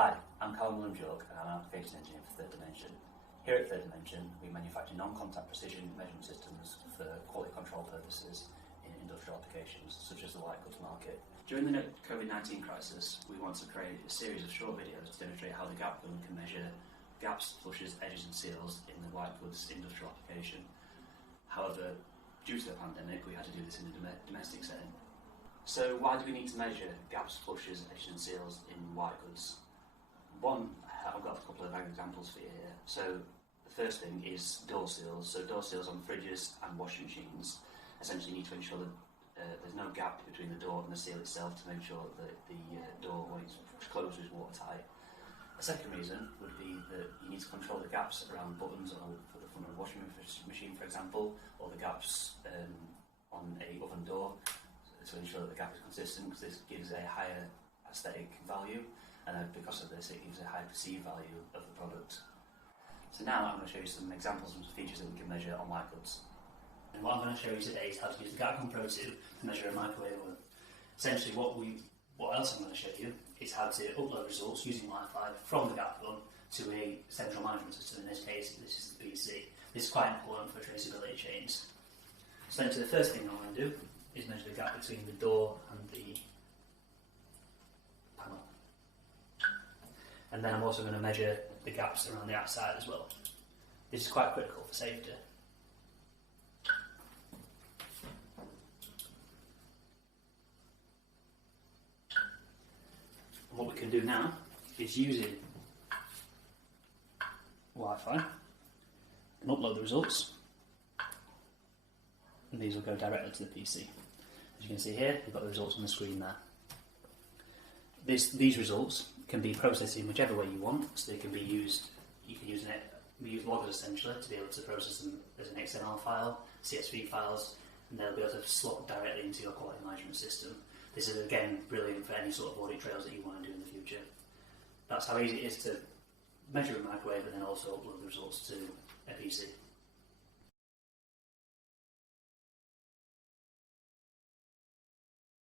Hi, I'm Callum Williams-York and I'm an application engineer for Third Dimension. Here at Third Dimension, we manufacture non-contact precision measurement systems for quality control purposes in industrial applications, such as the white goods market. During the COVID-19 crisis, we want to create a series of short videos to demonstrate how the GapGun can measure gaps, flushes, edges and seals in the white goods industrial application. However, due to the pandemic, we had to do this in a domestic setting. So why do we need to measure gaps, flushes, edges and seals in white goods? One, I've got a couple of examples for you here. So the first thing is door seals. So door seals on fridges and washing machines essentially need to ensure that there's no gap between the door and the seal itself to make sure that the door, when it's closed, is watertight. A second reason would be that you need to control the gaps around buttons for the front of a washing machine, for example, or the gaps on a oven door to ensure that the gap is consistent, because this gives a higher aesthetic value, and because of this it gives a high perceived value of the product. So now I'm going to show you some examples and some features that we can measure on white goods. And what I'm going to show you today is how to use the GapGun Pro 2 to measure a microwave oven. Essentially what else I'm going to show you is how to upload results using Wi-Fi from the GapGun to a central management system. In this case, this is the PC. This is quite important for traceability chains. So then the first thing I'm going to do is measure the gap between the door and the panel. And then I'm also going to measure the gaps around the outside as well. This is quite critical for safety. And what we can do now is using Wi-Fi and upload the results, and these will go directly to the PC. As you can see here, you've got the results on the screen there. These results can be processed in whichever way you want, so they can be used, you can use loggers essentially to be able to process them as an XML file, CSV files, and they'll be able to slot directly into your quality management system. This is again brilliant for any sort of audit trails that you want to do in the future. That's how easy it is to measure a microwave and then also upload the results to a PC.